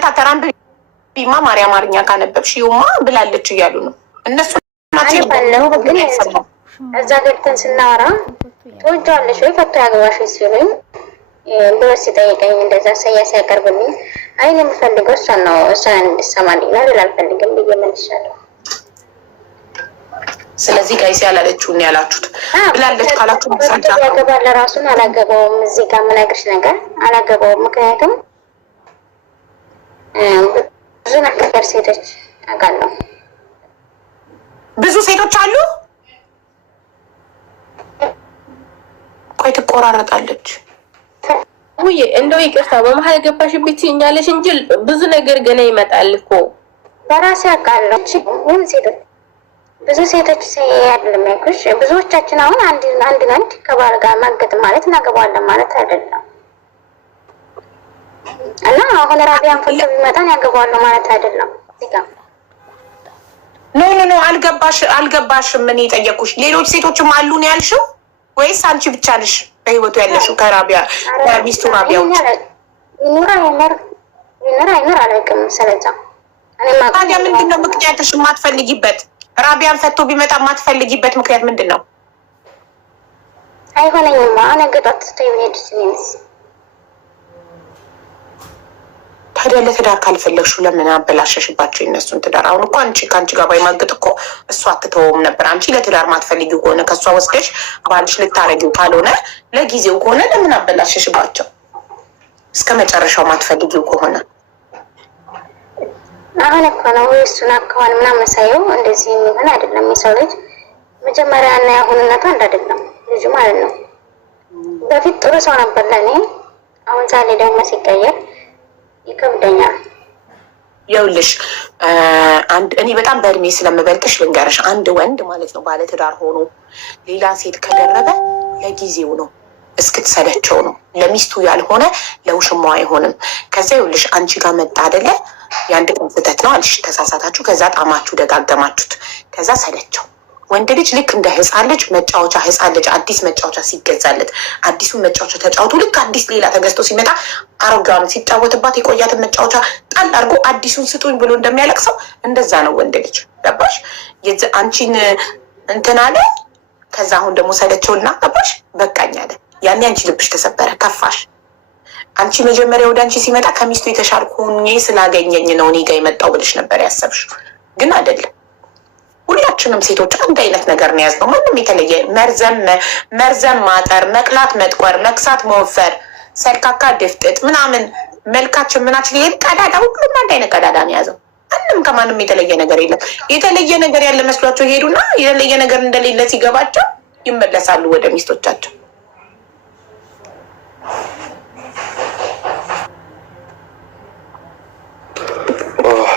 ኮመንታተር ቢማ ማርያም አማርኛ ካነበብሽውማ ብላለች እያሉ ነው እነሱ ናቸው። ባለው ግን እዛ ገብተን ስናወራ ትወጃለሽ ወይ ፈቶ ያገባሽ ሲሉኝ ብሎስ ሲጠይቀኝ እንደዛ ሰያስ ያቀርብልኝ አይ የምፈልገው እሷን ነው እሷን እንድሰማልኝ ነው አልፈልግም ብዬ መልሻለሁ። ስለዚህ ጋይስ ያላለችውን ያላችሁት ብላለች ካላችሁ ሰንታ ያገባል ራሱን አላገባውም። እዚህ ጋር የምነግርሽ ነገር አላገባውም። ምክንያቱም ብዙ ነገር ሴቶች አውቃለሁ። ብዙ ሴቶች አሉ። ቆይ ትቆራረጣለች። ውይ እንደው ይቅርታ በመሀል ገባሽብኝ ትይኛለሽ እንጂ ብዙ ነገር ገና ይመጣል እኮ በራሴ አውቃለሁ። ሁሉ ሴቶች ብዙ ሴቶች አይደለም ያልኩሽ። ብዙዎቻችን አሁን አንድ ከባል ጋር ማገጥ ማለት እናገባዋለን ማለት አይደለም። እና አሁን ራቢያን ፈቶ ቢመጣን ያገባዋለሁ ማለት አይደለም። እዚህ ጋር ኖ አልገባሽም። ምን የጠየኩሽ ሌሎች ሴቶችም አሉ ነው ያልሽው ወይስ አንቺ ብቻ ነሽ በህይወቱ ያለሽው ከራቢያ ከሚስቱ ራቢያ ውጭ? ይኖር አላውቅም። ስለዛ ታዲያ ምንድን ነው ምክንያትሽ የማትፈልጊበት? ራቢያን ፈቶ ቢመጣ የማትፈልጊበት ምክንያት ምንድን ነው? አይሆነኝማ ነገጧት ተይሄድ ሲልስ ታዲያ ለትዳር ካልፈለግሽው ለምን አበላሸሽባቸው የነሱን ትዳር? አሁን እኮ አንቺ ከአንቺ ጋር ባይማግጥ እኮ እሷ አትተወውም ነበር። አንቺ ለትዳር ማትፈልጊው ከሆነ ከእሷ ወስደሽ ባልሽ ልታረጊው ካልሆነ ለጊዜው ከሆነ ለምን አበላሸሽባቸው? እስከ መጨረሻው ማትፈልጊው ከሆነ አሁን እኮ ነው እሱን አካዋን ምናምን ሳየው እንደዚህ የሚሆን አይደለም። የሰው ልጅ መጀመሪያ እና ያሁንነቱ አንድ አይደለም ልጁ ማለት ነው። በፊት ጥሩ ሰው ነበር ለእኔ፣ አሁን ዛሬ ደግሞ ሲቀየር ይከብደኛል። ይኸውልሽ እኔ በጣም በእድሜ ስለምበልጥሽ ልንገርሽ፣ አንድ ወንድ ማለት ነው ባለትዳር ሆኖ ሌላ ሴት ከደረበ ለጊዜው ነው እስክትሰለቸው ነው። ለሚስቱ ያልሆነ ለውሽማው አይሆንም። ከዛ ይኸውልሽ አንቺ ጋር መጣ አይደለ? የአንድ ቀን ስህተት ነው አልሽ፣ ተሳሳታችሁ፣ ከዛ ጣማችሁ ደጋገማችሁት፣ ከዛ ሰለቸው። ወንድ ልጅ ልክ እንደ ህፃን ልጅ መጫወቻ ህፃን ልጅ አዲስ መጫወቻ ሲገዛለት አዲሱን መጫወቻ ተጫውቶ ልክ አዲስ ሌላ ተገዝቶ ሲመጣ አሮጌዋን ሲጫወትባት የቆያትን መጫወቻ ጣል አድርጎ አዲሱን ስጡኝ ብሎ እንደሚያለቅሰው እንደዛ ነው ወንድ ልጅ። ገባሽ? አንቺን እንትን አለ፣ ከዛ አሁን ደግሞ ሰለቸውና ገባሽ በቃኝ አለ። ያኔ አንቺ ልብሽ ተሰበረ፣ ከፋሽ። አንቺ መጀመሪያ ወደ አንቺ ሲመጣ ከሚስቱ የተሻልኩ ሆኜ ስላገኘኝ ነው እኔ ጋ የመጣው ብለሽ ነበር ያሰብሽው፣ ግን አይደለም። ሁላችንም ሴቶች አንድ አይነት ነገር ነው ያዝነው። ምንም የተለየ መርዘም ማጠር፣ መቅላት መጥቆር፣ መክሳት መወፈር፣ ሰልካካ ድፍጥጥ ምናምን መልካችን ምናችን ይሄ ቀዳዳ፣ ሁሉም አንድ አይነት ቀዳዳ ነው ያዘው። ምንም ከማንም የተለየ ነገር የለም። የተለየ ነገር ያለ መስሏቸው ሄዱና የተለየ ነገር እንደሌለ ሲገባቸው ይመለሳሉ ወደ ሚስቶቻቸው።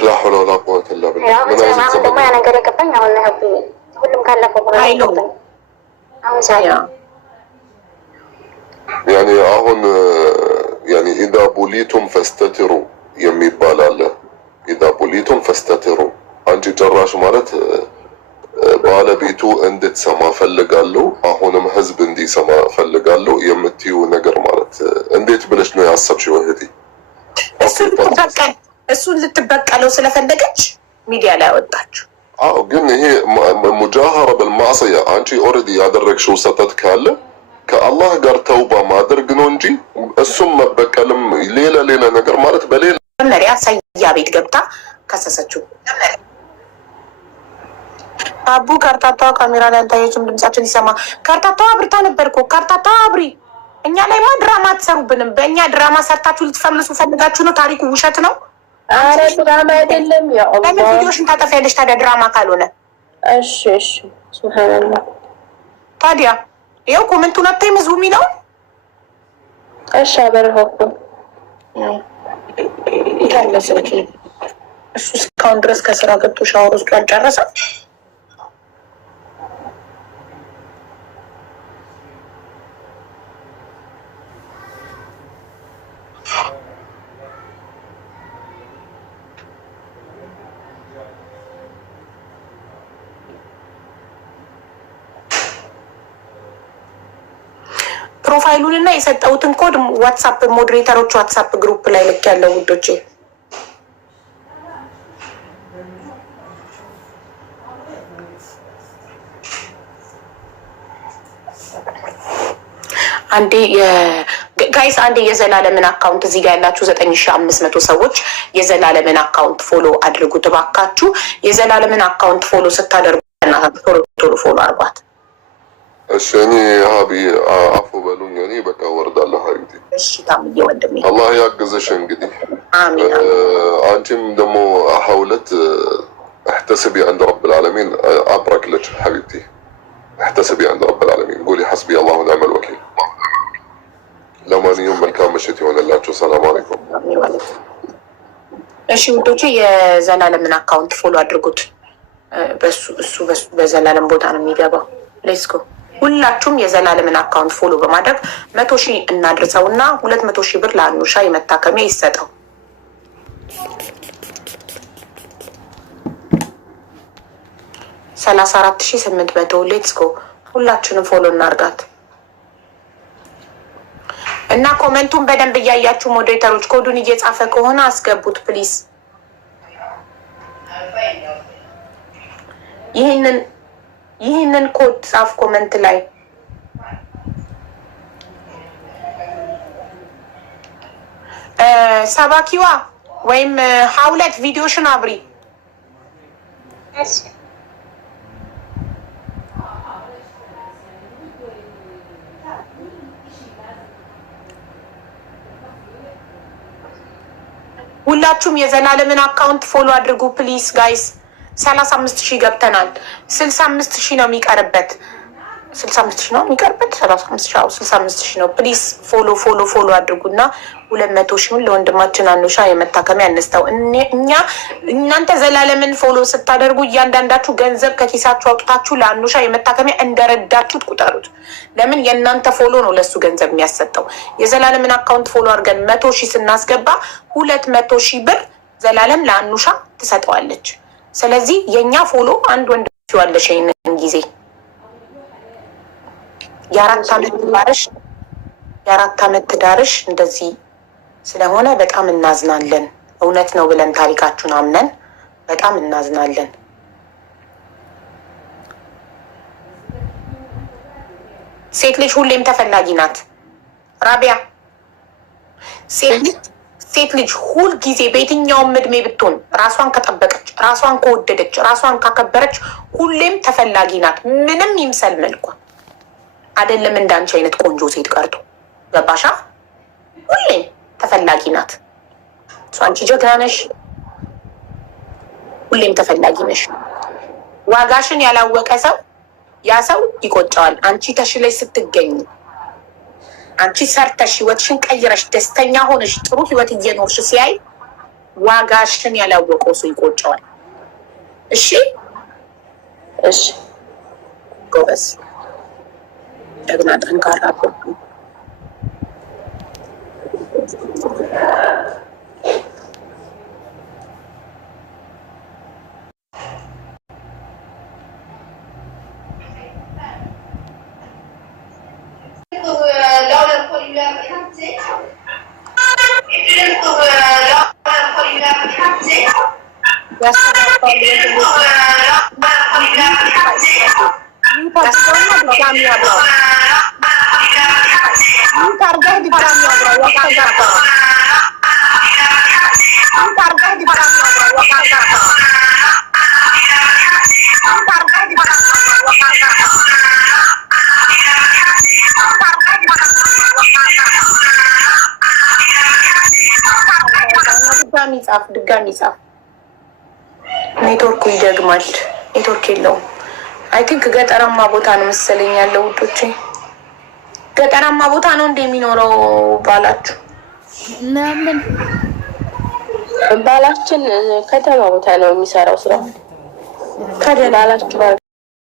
ላሁለ ወላ ቁወተ ኢላ ቢላህ። ደግሞ ያ ነገር የገባኝ አሁን ነው። ሁሉም ካለፈው በኋላ አሁን ሳይ ያኔ አሁን ያኔ ኢዛ ቡሊቱም ፈስተትሩ የሚባል አለ። ኢዛ ቡሊቱም ፈስተትሩ፣ አንቺ ጨራሽ ማለት ባለቤቱ እንድትሰማ ፈልጋለሁ፣ አሁንም ህዝብ እንዲሰማ ፈልጋለሁ የምትዩ ነገር ማለት እንዴት ብለሽ ነው ያሰብሽው እህቴ? እሱን ልትበቀለው ስለፈለገች ሚዲያ ላይ አወጣችሁ። አዎ፣ ግን ይሄ ሙጃሃራ በልማዕስያ አንቺ ኦልሬዲ ያደረግሽው ሰጠት ካለ ከአላህ ጋር ተውባ ማድረግ ነው እንጂ እሱም መበቀልም ሌላ ነገር ማለት በሌላ መሪያ ሰያ ቤት ገብታ ከሰሰችው። አቡ ካርታታዋ ካሜራ ላይ አልታየችም፣ ድምጻችን ይሰማ። ካርታታዋ አብርታ ነበር እኮ። ካርታታዋ አብሪ። እኛ ላይማ ድራማ አትሰሩብንም። በእኛ ድራማ ሰርታችሁ ልትፈምሱ ፈልጋችሁ ነው። ታሪኩ ውሸት ነው። አረ ድራማ አይደለም። ያው ለምን ቪዲዮሽን ታጠፊያለሽ ታዲያ ድራማ ካልሆነ? እሺ ሱብሃንአላህ። ታዲያ ይኸው ኮሜንቱን አታይም ህዝቡ የሚለው? እሺ አበረሆኩ ይታለሰች። እሱ እስካሁን ድረስ ከስራ ገብቶ ሻወር ውስጥ አልጨረሰም። ፕሮፋይሉን እና የሰጠሁትን ኮድ ዋትሳፕ ሞዴሬተሮች ዋትሳፕ ግሩፕ ላይ ልክ ያለው ውዶቼ አንዴ ጋይስ አንዴ የዘላለምን አካውንት እዚህ ጋር ያላችሁ 9500 ሰዎች የዘላለምን አካውንት ፎሎ አድርጉት እባካችሁ። የዘላለምን አካውንት ፎሎ ስታደርጉ ቶሎ ፎሎ አድርጓት። እሺ እኔ ሀቢ አፉ በሉኝ። እኔ በቃ ወርዳለሁ ሀቢብቲ። እሺ ታምዬ ወንድሜ አላህ ያግዝሽ። እንግዲህ አሚን። አንቺም ደግሞ ሐውለት احتسبي عند رب العالمين أبرك لك حبيبتي. احتسبي عند رب العالمين. قولي حسبي الله ونعم الوكيل. ለማንኛውም መልካም ምሽት ይሆንላችሁ። ሰላም አለይኩም። እሺ ውዶቼ የዘላለምን አካውንት ፎሎ አድርጉት። እሱ በዘላለም ቦታ ነው የሚገባው። ሌትስ ጎ ሁላችሁም የዘላለምን አካውንት ፎሎ በማድረግ 100,000 እናድርሰውና 200,000 ብር ለአኑሻ የመታከሚያ ይሰጠው። 34,800 ሌትስ ጎ ሁላችንም ፎሎ እናርጋት እና ኮሜንቱን በደንብ እያያችሁ ሞዴሬተሮች ኮዱን እየጻፈ ከሆነ አስገቡት ፕሊዝ። ይህንን ኮድ ጻፍ ኮሜንት ላይ። ሰባኪዋ ወይም ሐውለት ቪዲዮሽን አብሪ። ሁላችሁም የዘላለምን አካውንት ፎሎ አድርጉ ፕሊስ ጋይስ። 35,000 ገብተናል። 65,000 ነው የሚቀርበት። 65,000 ነው የሚቀርበት። 65,000 ነው። ፕሊስ ፎሎ አድርጉና 200,000 ለወንድማችን አኑሻ የመታከሚያ እንስተው። እናንተ ዘላለምን ፎሎ ስታደርጉ እያንዳንዳችሁ ገንዘብ ከኪሳችሁ አውጥታችሁ ለአኑሻ የመታከሚያ እንደረዳችሁት ቁጠሩት። ለምን የእናንተ ፎሎ ነው ለሱ ገንዘብ የሚያሰጠው። የዘላለምን አካውንት ፎሎ አድርገን 100,000 ስናስገባ 200,000 ብር ዘላለም ለአኑሻ ትሰጠዋለች። ስለዚህ የእኛ ፎሎ አንድ ወንድ ሲዋለሽ ይህንን ጊዜ የአራት ዓመት ትዳርሽ እንደዚህ ስለሆነ በጣም እናዝናለን። እውነት ነው ብለን ታሪካችሁን አምነን በጣም እናዝናለን። ሴት ልጅ ሁሌም ተፈላጊ ናት። ራቢያ ሴት ልጅ ሁል ጊዜ በየትኛውም እድሜ ብትሆን ራሷን ከጠበቀች፣ ራሷን ከወደደች፣ ራሷን ካከበረች ሁሌም ተፈላጊ ናት። ምንም ይምሰል መልኳ አይደለም እንዳንቺ አይነት ቆንጆ ሴት ቀርቶ ገባሻ? ሁሌም ተፈላጊ ናት። አንቺ ጀግና ነሽ፣ ሁሌም ተፈላጊ ነሽ። ዋጋሽን ያላወቀ ሰው ያ ሰው ይቆጨዋል። አንቺ ተሽለሽ ስትገኝ፣ አንቺ ሰርተሽ ህይወትሽን ቀይረሽ ደስተኛ ሆነሽ ጥሩ ህይወት እየኖርሽ ሲያይ ዋጋሽን ያላወቀው ሰው ይቆጨዋል። እሺ ጎበዝ ጀግና ጠንካራ ድጋሚ ጻፍ። ኔትወርኩ ይደግማል። ኔትወርክ የለውም። አይ ቲንክ ገጠራማ ቦታ ነው መሰለኝ ያለው ውዶቼ። ገጠራማ ቦታ ነው እንደሚኖረው ባላችሁ? ለምን ባላችን ከተማ ቦታ ነው የሚሰራው ስራ። ባላችሁ